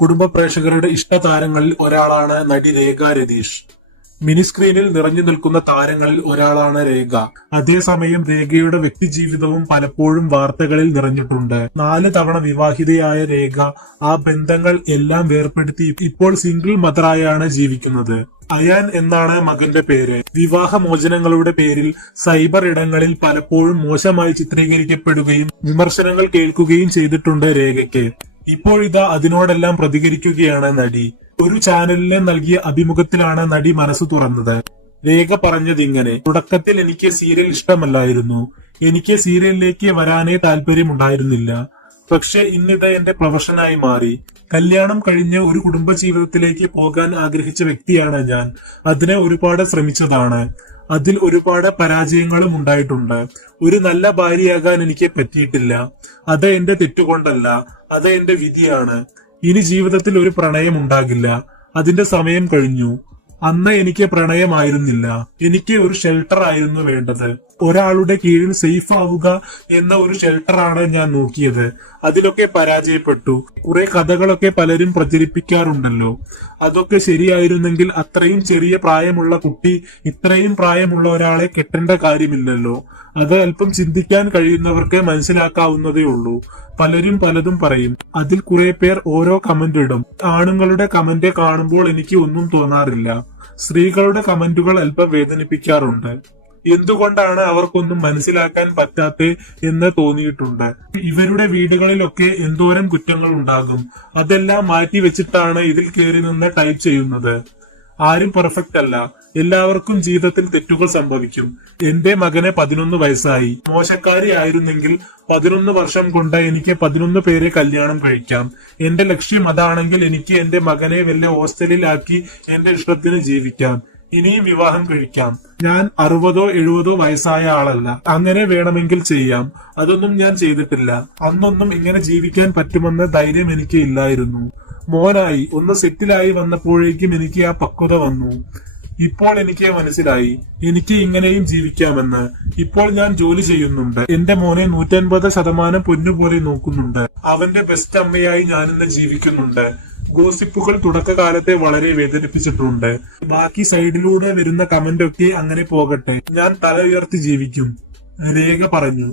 കുടുംബ പ്രേക്ഷകരുടെ ഇഷ്ടതാരങ്ങളിൽ ഒരാളാണ് നടി രേഖ രതീഷ്. മിനിസ്ക്രീനിൽ നിറഞ്ഞു നിൽക്കുന്ന താരങ്ങളിൽ ഒരാളാണ് രേഖ. അതേസമയം രേഖയുടെ വ്യക്തിജീവിതവും പലപ്പോഴും വാർത്തകളിൽ നിറഞ്ഞിട്ടുണ്ട്. 4 തവണ വിവാഹിതയായ രേഖ ആ ബന്ധങ്ങൾ എല്ലാം വേർപെടുത്തി ഇപ്പോൾ സിംഗിൾ മദറായാണ് ജീവിക്കുന്നത്. അയാൻ എന്നാണ് മകന്റെ പേര്. വിവാഹമോചനങ്ങളുടെ പേരിൽ സൈബർ ഇടങ്ങളിൽ പലപ്പോഴും മോശമായി ചിത്രീകരിക്കപ്പെടുകയും വിമർശനങ്ങൾ കേൾക്കുകയും ചെയ്തിട്ടുണ്ട് രേഖയ്ക്ക്. ഇപ്പോഴിതാ അതിനോടെല്ലാം പ്രതികരിക്കുകയാണ് നടി. ഒരു ചാനലിന് നൽകിയ അഭിമുഖത്തിലാണ് നടി മനസ്സ് തുറന്നത്. രേഖ പറഞ്ഞതിങ്ങനെ: തുടക്കത്തിൽ എനിക്ക് സീരിയൽ ഇഷ്ടമല്ലായിരുന്നു. എനിക്ക് സീരിയലിലേക്ക് വരാനേ താല്പര്യമുണ്ടായിരുന്നില്ല. പക്ഷെ ഇന്നിത് എന്റെ പ്രൊഫഷനായി മാറി. കല്യാണം കഴിഞ്ഞ് ഒരു കുടുംബജീവിതത്തിലേക്ക് പോകാൻ ആഗ്രഹിച്ച വ്യക്തിയാണ് ഞാൻ. അതിനെ ഒരുപാട് ശ്രമിച്ചതാണ്. അതിൽ ഒരുപാട് പരാജയങ്ങളും ഉണ്ടായിട്ടുണ്ട്. ഒരു നല്ല ഭാര്യയാകാൻ എനിക്ക് പറ്റിയിട്ടില്ല. അത് എന്റെ തെറ്റുകൊണ്ടല്ല, അത് എന്റെ വിധിയാണ്. ഇനി ജീവിതത്തിൽ ഒരു പ്രണയം ഉണ്ടാകില്ല. അതിന്റെ സമയം കഴിഞ്ഞു. അന്ന് എനിക്ക് പ്രണയമായിരുന്നില്ല, എനിക്ക് ഒരു ഷെൽട്ടർ ആയിരുന്നു വേണ്ടത്. ഒരാളുടെ കീഴിൽ സേഫ് ആവുക എന്ന ഒരു ഷെൽട്ടറാണ് ഞാൻ നോക്കിയത്. അതിലൊക്കെ പരാജയപ്പെട്ടു. കുറെ കഥകളൊക്കെ പലരും പ്രചരിപ്പിക്കാറുണ്ടല്ലോ. അതൊക്കെ ശരിയായിരുന്നെങ്കിൽ അത്രയും ചെറിയ പ്രായമുള്ള കുട്ടി ഇത്രയും പ്രായമുള്ള ഒരാളെ കെട്ടേണ്ട കാര്യമില്ലല്ലോ. അത് അല്പം ചിന്തിക്കാൻ കഴിയുന്നവർക്ക് മനസ്സിലാക്കാവുന്നതേ ഉള്ളൂ. പലരും പലതും പറയും. അതിൽ കുറെ പേർ ഓരോ കമന്റ് ഇടും. ആണുങ്ങളുടെ കമന്റ് കാണുമ്പോൾ എനിക്ക് ഒന്നും തോന്നാറില്ല. സ്ത്രീകളുടെ കമന്റുകൾ അല്പം വേദനിപ്പിക്കാറുണ്ട്. എന്തുകൊണ്ടാണ് അവർക്കൊന്നും മനസ്സിലാക്കാൻ പറ്റാത്തെ എന്ന് തോന്നിയിട്ടുണ്ട്. ഇവരുടെ വീടുകളിലൊക്കെ എന്തോരം കുറ്റങ്ങൾ ഉണ്ടാകും. അതെല്ലാം മാറ്റി വെച്ചിട്ടാണ് ഇതിൽ കയറി നിന്ന് ടൈപ്പ് ചെയ്യുന്നത്. ആരും പെർഫെക്റ്റ് അല്ല. എല്ലാവർക്കും ജീവിതത്തിൽ തെറ്റുകൾ സംഭവിക്കും. എന്റെ മകന് 11 വയസ്സായി. മോശക്കാരി ആയിരുന്നെങ്കിൽ 11 വർഷം കൊണ്ട് എനിക്ക് 11 പേരെ കല്യാണം കഴിക്കാം. എന്റെ ലക്ഷ്യം അതാണെങ്കിൽ എനിക്ക് എന്റെ മകനെ വല്ല ഹോസ്റ്റലിലാക്കി എന്റെ ഇഷ്ടത്തിന് ജീവിക്കാം. ഇനിയും വിവാഹം കഴിക്കാം. ഞാൻ 60ഓ 70ഓ വയസ്സായ ആളല്ല. അങ്ങനെ വേണമെങ്കിൽ ചെയ്യാം. അതൊന്നും ഞാൻ ചെയ്തിട്ടില്ല. അന്നൊന്നും ഇങ്ങനെ ജീവിക്കാൻ പറ്റുമെന്ന് ധൈര്യം എനിക്ക് ഇല്ലായിരുന്നു. മോനായി ഒന്ന് സെറ്റിലായി വന്നപ്പോഴേക്കും എനിക്ക് ആ പക്വത വന്നു. ഇപ്പോൾ എനിക്ക് മനസ്സിലായി എനിക്ക് ഇങ്ങനെയും ജീവിക്കാമെന്ന്. ഇപ്പോൾ ഞാൻ ജോലി ചെയ്യുന്നുണ്ട്. എന്റെ മോനെ 150% പൊന്നുപോലെ നോക്കുന്നുണ്ട്. അവന്റെ ബെസ്റ്റ് അമ്മയായി ഞാനിന്ന് ജീവിക്കുന്നുണ്ട്. ഗോസിപ്പുകൾ തുടക്കകാലത്തെ വളരെ വേദനിപ്പിച്ചിട്ടുണ്ട്. ബാക്കി സൈഡിലൂടെ വരുന്ന കമന്റ് ഒക്കെ അങ്ങനെ പോകട്ടെ. ഞാൻ തല ഉയർത്തി ജീവിക്കും, രേഖ പറഞ്ഞു.